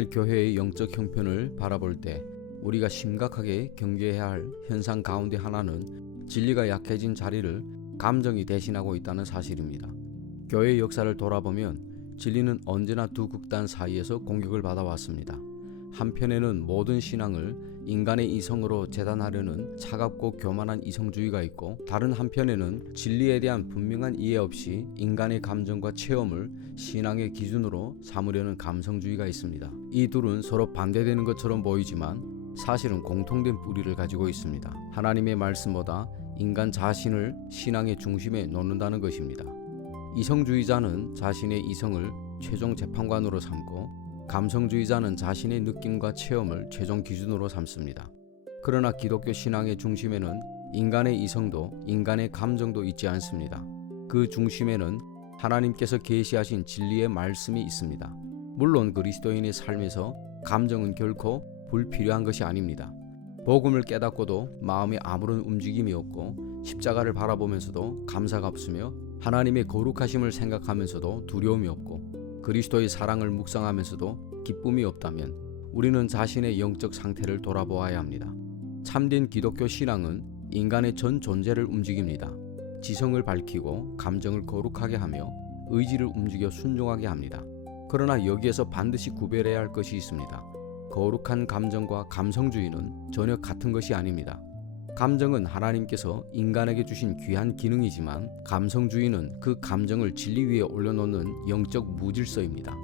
오늘날 교회의 영적 형편을 바라볼 때 우리가 심각하게 경계해야 할 현상 가운데 하나는 진리가 약해진 자리를 감정이 대신하고 있다는 사실입니다. 교회의 역사를 돌아보면 진리는 언제나 두 극단 사이에서 공격을 받아왔습니다. 한편에는 모든 신앙을 인간의 이성으로 재단하려는 차갑고 교만한 이성주의가 있고, 다른 한편에는 진리에 대한 분명한 이해 없이 인간의 감정과 체험을 신앙의 기준으로 삼으려는 감성주의가 있습니다. 이 둘은 서로 반대되는 것처럼 보이지만 사실은 공통된 뿌리를 가지고 있습니다. 하나님의 말씀보다 인간 자신을 신앙의 중심에 놓는다는 것입니다. 이성주의자는 자신의 이성을 최종 재판관으로 삼고, 감성주의자는 자신의 느낌과 체험을 최종 기준으로 삼습니다. 그러나 기독교 신앙의 중심에는 인간의 이성도 인간의 감정도 있지 않습니다. 그 중심에는 하나님께서 계시하신 진리의 말씀이 있습니다. 물론 그리스도인의 삶에서 감정은 결코 불필요한 것이 아닙니다. 복음을 깨닫고도 마음에 아무런 움직임이 없고, 십자가를 바라보면서도 감사가 없으며, 하나님의 거룩하심을 생각하면서도 두려움이 없고, 그리스도의 사랑을 묵상하면서도 기쁨이 없다면 우리는 자신의 영적 상태를 돌아보아야 합니다. 참된 기독교 신앙은 인간의 전 존재를 움직입니다. 지성을 밝히고 감정을 거룩하게 하며 의지를 움직여 순종하게 합니다. 그러나 여기에서 반드시 구별해야 할 것이 있습니다. 거룩한 감정과 감성주의는 전혀 같은 것이 아닙니다. 감정은 하나님께서 인간에게 주신 귀한 기능이지만, 감성주의는 그 감정을 진리 위에 올려놓는 영적 무질서입니다.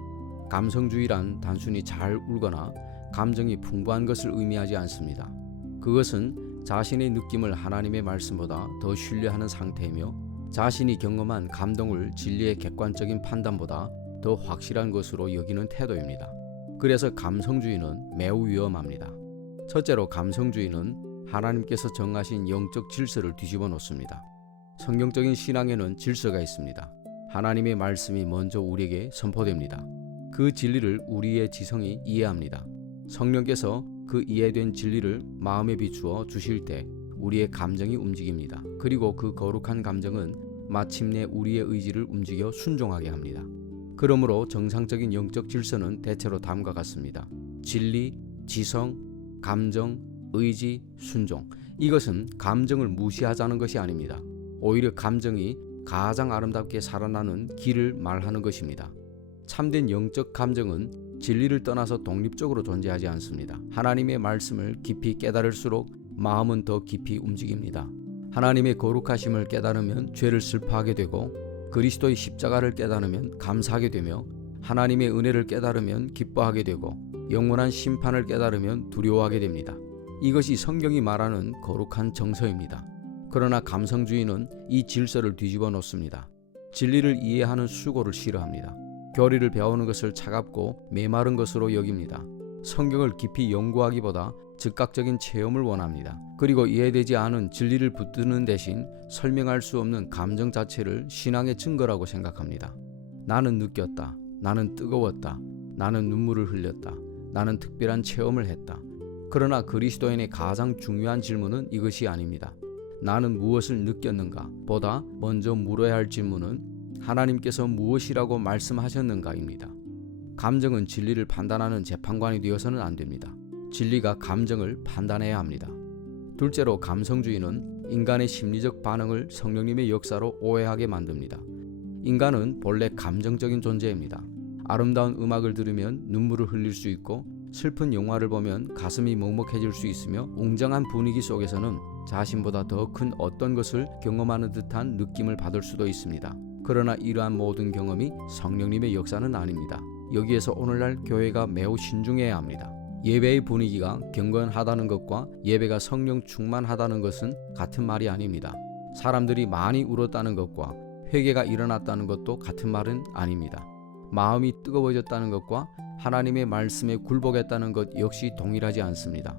감성주의란 단순히 잘 울거나 감정이 풍부한 것을 의미하지 않습니다. 그것은 자신의 느낌을 하나님의 말씀보다 더 신뢰하는 상태이며, 자신이 경험한 감동을 진리의 객관적인 판단보다 더 확실한 것으로 여기는 태도입니다. 그래서 감성주의는 매우 위험합니다. 첫째로, 감성주의는 하나님께서 정하신 영적 질서를 뒤집어 놓습니다. 성경적인 신앙에는 질서가 있습니다. 하나님의 말씀이 먼저 우리에게 선포됩니다. 그 진리를 우리의 지성이 이해합니다. 성령께서 그 이해된 진리를 마음에 비추어 주실 때 우리의 감정이 움직입니다. 그리고 그 거룩한 감정은 마침내 우리의 의지를 움직여 순종하게 합니다. 그러므로 정상적인 영적 질서는 대체로 다음과 같습니다. 진리, 지성, 감정, 의지, 순종. 이것은 감정을 무시하자는 것이 아닙니다. 오히려 감정이 가장 아름답게 살아나는 길을 말하는 것입니다. 참된 영적 감정은 진리를 떠나서 독립적으로 존재하지 않습니다. 하나님의 말씀을 깊이 깨달을수록 마음은 더 깊이 움직입니다. 하나님의 거룩하심을 깨달으면 죄를 슬퍼하게 되고, 그리스도의 십자가를 깨달으면 감사하게 되며, 하나님의 은혜를 깨달으면 기뻐하게 되고, 영원한 심판을 깨달으면 두려워하게 됩니다. 이것이 성경이 말하는 거룩한 정서입니다. 그러나 감성주의는 이 질서를 뒤집어 놓습니다. 진리를 이해하는 수고를 싫어합니다. 교리를 배우는 것을 차갑고 메마른 것으로 여깁니다. 성경을 깊이 연구하기보다 즉각적인 체험을 원합니다. 그리고 이해되지 않은 진리를 붙드는 대신 설명할 수 없는 감정 자체를 신앙의 증거라고 생각합니다. 나는 느꼈다. 나는 뜨거웠다. 나는 눈물을 흘렸다. 나는 특별한 체험을 했다. 그러나 그리스도인의 가장 중요한 질문은 이것이 아닙니다. 나는 무엇을 느꼈는가? 보다 먼저 물어야 할 질문은 하나님께서 무엇이라고 말씀하셨는가입니다. 감정은 진리를 판단하는 재판관이 되어서는 안 됩니다. 진리가 감정을 판단해야 합니다. 둘째로, 감성주의는 인간의 심리적 반응을 성령님의 역사로 오해하게 만듭니다. 인간은 본래 감정적인 존재입니다. 아름다운 음악을 들으면 눈물을 흘릴 수 있고, 슬픈 영화를 보면 가슴이 먹먹해질 수 있으며, 웅장한 분위기 속에서는 자신보다 더 큰 어떤 것을 경험하는 듯한 느낌을 받을 수도 있습니다. 그러나 이러한 모든 경험이 성령님의 역사는 아닙니다. 여기에서 오늘날 교회가 매우 신중해야 합니다. 예배의 분위기가 경건하다는 것과 예배가 성령 충만하다는 것은 같은 말이 아닙니다. 사람들이 많이 울었다는 것과 회개가 일어났다는 것도 같은 말은 아닙니다. 마음이 뜨거워졌다는 것과 하나님의 말씀에 굴복했다는 것 역시 동일하지 않습니다.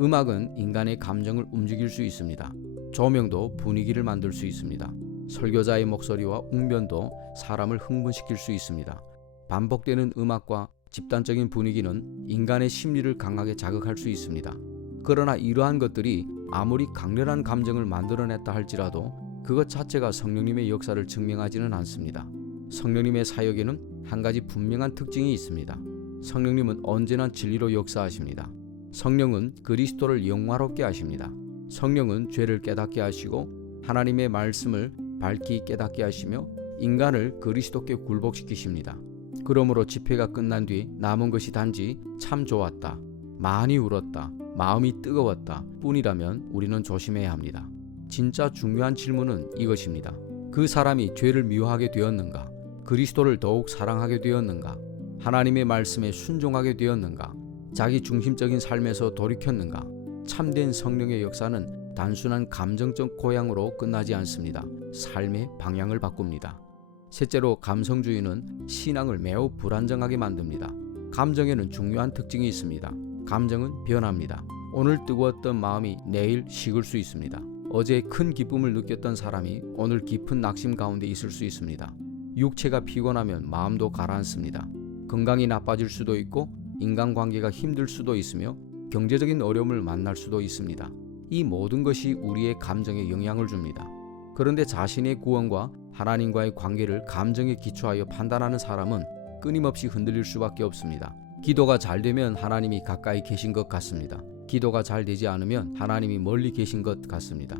음악은 인간의 감정을 움직일 수 있습니다. 조명도 분위기를 만들 수 있습니다. 설교자의 목소리와 웅변도 사람을 흥분시킬 수 있습니다. 반복되는 음악과 집단적인 분위기는 인간의 심리를 강하게 자극할 수 있습니다. 그러나 이러한 것들이 아무리 강렬한 감정을 만들어냈다 할지라도 그것 자체가 성령님의 역사를 증명하지는 않습니다. 성령님의 사역에는 한 가지 분명한 특징이 있습니다. 성령님은 언제나 진리로 역사하십니다. 성령은 그리스도를 영화롭게 하십니다. 성령은 죄를 깨닫게 하시고 하나님의 말씀을 밝히 깨닫게 하시며 인간을 그리스도께 굴복시키십니다. 그러므로 집회가 끝난 뒤 남은 것이 단지 참 좋았다, 많이 울었다, 마음이 뜨거웠다 뿐이라면 우리는 조심해야 합니다. 진짜 중요한 질문은 이것입니다. 그 사람이 죄를 미워하게 되었는가? 그리스도를 더욱 사랑하게 되었는가? 하나님의 말씀에 순종하게 되었는가? 자기 중심적인 삶에서 돌이켰는가? 참된 성령의 역사는 단순한 감정적 고향으로 끝나지 않습니다. 삶의 방향을 바꿉니다. 셋째로, 감성주의는 신앙을 매우 불안정하게 만듭니다. 감정에는 중요한 특징이 있습니다. 감정은 변합니다. 오늘 뜨거웠던 마음이 내일 식을 수 있습니다. 어제 큰 기쁨을 느꼈던 사람이 오늘 깊은 낙심 가운데 있을 수 있습니다. 육체가 피곤하면 마음도 가라앉습니다. 건강이 나빠질 수도 있고 인간관계가 힘들 수도 있으며 경제적인 어려움을 만날 수도 있습니다. 이 모든 것이 우리의 감정에 영향을 줍니다. 그런데 자신의 구원과 하나님과의 관계를 감정에 기초하여 판단하는 사람은 끊임없이 흔들릴 수밖에 없습니다. 기도가 잘 되면 하나님이 가까이 계신 것 같습니다. 기도가 잘 되지 않으면 하나님이 멀리 계신 것 같습니다.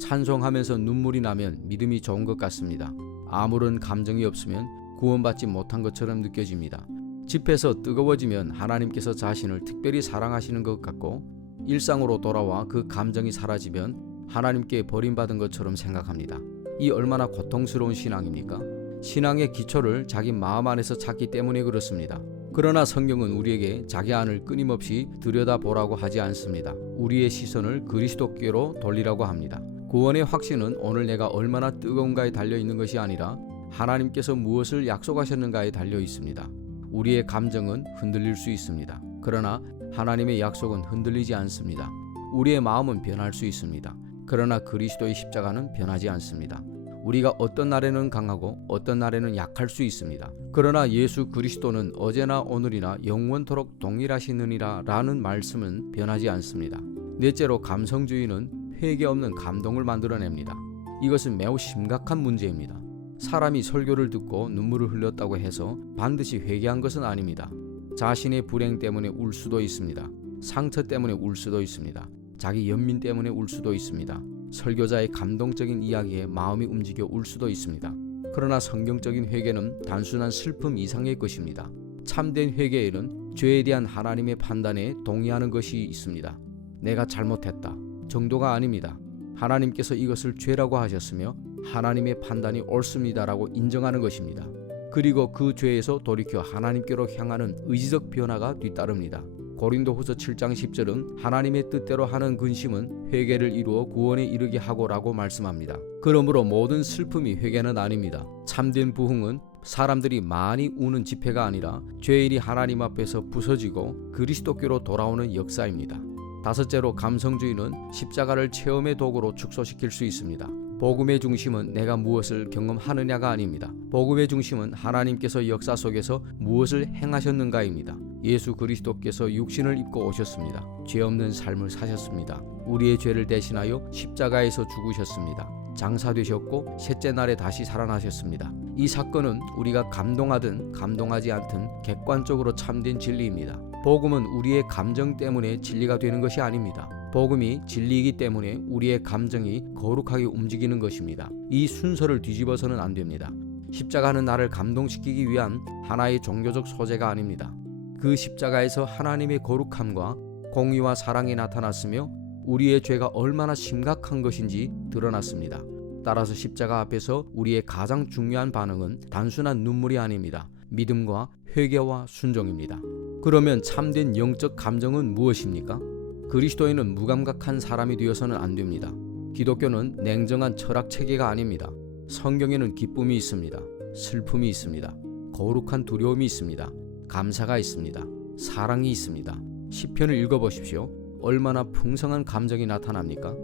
찬송하면서 눈물이 나면 믿음이 좋은 것 같습니다. 아무런 감정이 없으면 구원받지 못한 것처럼 느껴집니다. 집에서 뜨거워지면 하나님께서 자신을 특별히 사랑하시는 것 같고, 일상으로 돌아와 그 감정이 사라지면 하나님께 버림받은 것처럼 생각합니다. 이 얼마나 고통스러운 신앙입니까? 신앙의 기초를 자기 마음 안에서 찾기 때문에 그렇습니다. 그러나 성경은 우리에게 자기 안을 끊임없이 들여다보라고 하지 않습니다. 우리의 시선을 그리스도께로 돌리라고 합니다. 구원의 확신은 오늘 내가 얼마나 뜨거운가에 달려 있는 것이 아니라 하나님께서 무엇을 약속하셨는가에 달려 있습니다. 우리의 감정은 흔들릴 수 있습니다. 그러나 하나님의 약속은 흔들리지 않습니다. 우리의 마음은 변할 수 있습니다. 그러나 그리스도의 십자가는 변하지 않습니다. 우리가 어떤 날에는 강하고 어떤 날에는 약할 수 있습니다. 그러나 예수 그리스도는 어제나 오늘이나 영원토록 동일하시느니라 라는 말씀은 변하지 않습니다. 넷째로, 감성주의는 회개 없는 감동을 만들어냅니다. 이것은 매우 심각한 문제입니다. 사람이 설교를 듣고 눈물을 흘렸다고 해서 반드시 회개한 것은 아닙니다. 자신의 불행 때문에 울 수도 있습니다. 상처 때문에 울 수도 있습니다. 자기 연민 때문에 울 수도 있습니다. 설교자의 감동적인 이야기에 마음이 움직여 울 수도 있습니다. 그러나 성경적인 회개는 단순한 슬픔 이상의 것입니다. 참된 회개에는 죄에 대한 하나님의 판단에 동의하는 것이 있습니다. 내가 잘못했다 정도가 아닙니다. 하나님께서 이것을 죄라고 하셨으며 하나님의 판단이 옳습니다라고 인정하는 것입니다. 그리고 그 죄에서 돌이켜 하나님께로 향하는 의지적 변화가 뒤따릅니다. 고린도후서 7장 10절은 하나님의 뜻대로 하는 근심은 회개를 이루어 구원에 이르게 하고라고 말씀합니다. 그러므로 모든 슬픔이 회개는 아닙니다. 참된 부흥은 사람들이 많이 우는 집회가 아니라 죄인이 하나님 앞에서 부서지고 그리스도께로 돌아오는 역사입니다. 다섯째로, 감성주의는 십자가를 체험의 도구로 축소시킬 수 있습니다. 복음의 중심은 내가 무엇을 경험하느냐가 아닙니다. 복음의 중심은 하나님께서 역사 속에서 무엇을 행하셨는가입니다. 예수 그리스도께서 육신을 입고 오셨습니다. 죄 없는 삶을 사셨습니다. 우리의 죄를 대신하여 십자가에서 죽으셨습니다. 장사되셨고 셋째 날에 다시 살아나셨습니다. 이 사건은 우리가 감동하든 감동하지 않든 객관적으로 참된 진리입니다. 복음은 우리의 감정 때문에 진리가 되는 것이 아닙니다. 복음이 진리이기 때문에 우리의 감정이 거룩하게 움직이는 것입니다. 이 순서를 뒤집어서는 안 됩니다. 십자가는 나를 감동시키기 위한 하나의 종교적 소재가 아닙니다. 그 십자가에서 하나님의 거룩함과 공의와 사랑이 나타났으며 우리의 죄가 얼마나 심각한 것인지 드러났습니다. 따라서 십자가 앞에서 우리의 가장 중요한 반응은 단순한 눈물이 아닙니다. 믿음과 회개와 순종입니다. 그러면 참된 영적 감정은 무엇입니까? 그리스도인은 무감각한 사람이 되어서는 안 됩니다. 기독교는 냉정한 철학 체계가 아닙니다. 성경에는 기쁨이 있습니다. 슬픔이 있습니다. 거룩한 두려움이 있습니다. 감사가 있습니다. 사랑이 있습니다. 시편을 읽어보십시오. 얼마나 풍성한 감정이 나타납니까?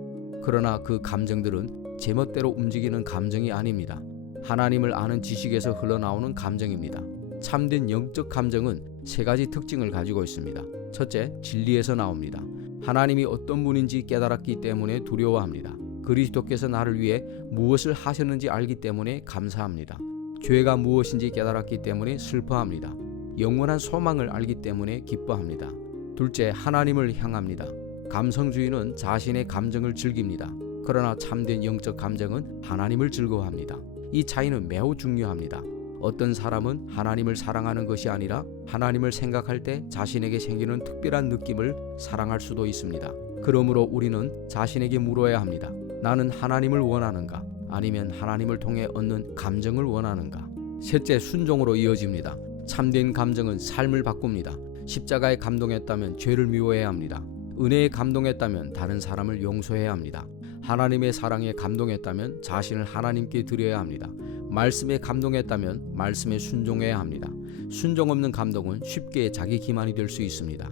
그러나 그 감정들은 제멋대로 움직이는 감정이 아닙니다. 하나님을 아는 지식에서 흘러나오는 감정입니다. 참된 영적 감정은 세 가지 특징을 가지고 있습니다. 첫째, 진리에서 나옵니다. 하나님이 어떤 분인지 깨달았기 때문에 두려워합니다. 그리스도께서 나를 위해 무엇을 하셨는지 알기 때문에 감사합니다. 죄가 무엇인지 깨달았기 때문에 슬퍼합니다. 영원한 소망을 알기 때문에 기뻐합니다. 둘째, 하나님을 향합니다. 감성주의는 자신의 감정을 즐깁니다. 그러나 참된 영적 감정은 하나님을 즐거워합니다. 이 차이는 매우 중요합니다. 어떤 사람은 하나님을 사랑하는 것이 아니라 하나님을 생각할 때 자신에게 생기는 특별한 느낌을 사랑할 수도 있습니다. 그러므로 우리는 자신에게 물어야 합니다. 나는 하나님을 원하는가? 아니면 하나님을 통해 얻는 감정을 원하는가? 셋째, 순종으로 이어집니다. 참된 감정은 삶을 바꿉니다. 십자가에 감동했다면 죄를 미워해야 합니다. 은혜에 감동했다면 다른 사람을 용서해야 합니다. 하나님의 사랑에 감동했다면 자신을 하나님께 드려야 합니다. 말씀에 감동했다면 말씀에 순종해야 합니다. 순종 없는 감동은 쉽게 자기 기만이 될 수 있습니다.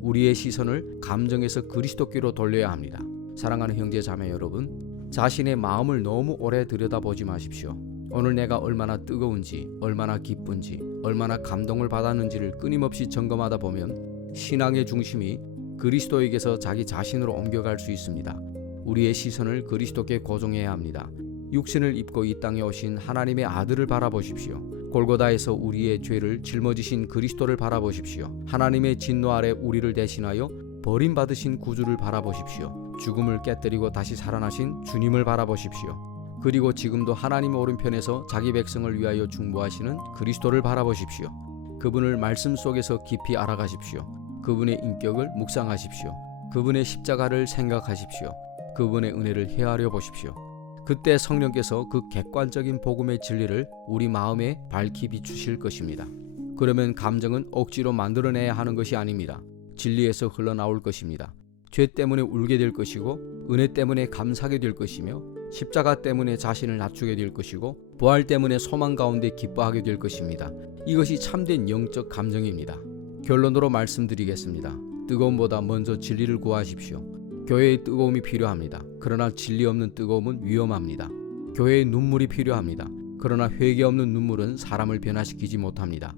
우리의 시선을 감정에서 그리스도께로 돌려야 합니다. 사랑하는 형제 자매 여러분, 자신의 마음을 너무 오래 들여다보지 마십시오. 오늘 내가 얼마나 뜨거운지, 얼마나 기쁜지, 얼마나 감동을 받았는지를 끊임없이 점검하다 보면 신앙의 중심이 그리스도에게서 자기 자신으로 옮겨갈 수 있습니다. 우리의 시선을 그리스도께 고정해야 합니다. 육신을 입고 이 땅에 오신 하나님의 아들을 바라보십시오. 골고다에서 우리의 죄를 짊어지신 그리스도를 바라보십시오. 하나님의 진노 아래 우리를 대신하여 버림받으신 구주를 바라보십시오. 죽음을 깨뜨리고 다시 살아나신 주님을 바라보십시오. 그리고 지금도 하나님의 오른편에서 자기 백성을 위하여 중보하시는 그리스도를 바라보십시오. 그분을 말씀 속에서 깊이 알아가십시오. 그분의 인격을 묵상하십시오. 그분의 십자가를 생각하십시오. 그분의 은혜를 헤아려 보십시오. 그때 성령께서 그 객관적인 복음의 진리를 우리 마음에 밝히 비추실 것입니다. 그러면 감정은 억지로 만들어내야 하는 것이 아닙니다. 진리에서 흘러나올 것입니다. 죄 때문에 울게 될 것이고, 은혜 때문에 감사하게 될 것이며, 십자가 때문에 자신을 낮추게 될 것이고, 부활 때문에 소망 가운데 기뻐하게 될 것입니다. 이것이 참된 영적 감정입니다. 결론으로 말씀드리겠습니다. 뜨거움보다 먼저 진리를 구하십시오. 교회의 뜨거움이 필요합니다. 그러나 진리 없는 뜨거움은 위험합니다. 교회의 눈물이 필요합니다. 그러나 회개 없는 눈물은 사람을 변화시키지 못합니다.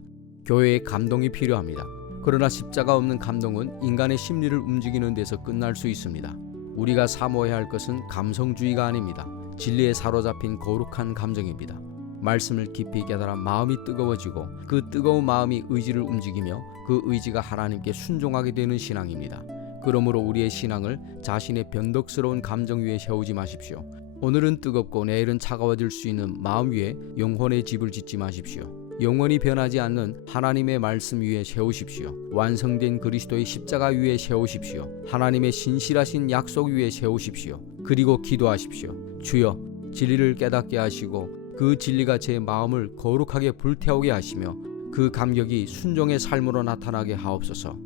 교회의 감동이 필요합니다. 그러나 십자가 없는 감동은 인간의 심리를 움직이는 데서 끝날 수 있습니다. 우리가 사모해야 할 것은 감성주의가 아닙니다. 진리에 사로잡힌 거룩한 감정입니다. 말씀을 깊이 깨달아 마음이 뜨거워지고 그 뜨거운 마음이 의지를 움직이며 그 의지가 하나님께 순종하게 되는 신앙입니다. 그러므로 우리의 신앙을 자신의 변덕스러운 감정 위에 세우지 마십시오. 오늘은 뜨겁고 내일은 차가워질 수 있는 마음 위에 영혼의 집을 짓지 마십시오. 영원히 변하지 않는 하나님의 말씀 위에 세우십시오. 완성된 그리스도의 십자가 위에 세우십시오. 하나님의 신실하신 약속 위에 세우십시오. 그리고 기도하십시오. 주여, 진리를 깨닫게 하시고 그 진리가 제 마음을 거룩하게 불태우게 하시며 그 감격이 순종의 삶으로 나타나게 하옵소서.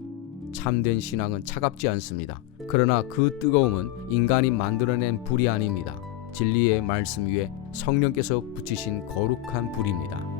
참된 신앙은 차갑지 않습니다. 그러나 그 뜨거움은 인간이 만들어낸 불이 아닙니다. 진리의 말씀 위에 성령께서 붙이신 거룩한 불입니다.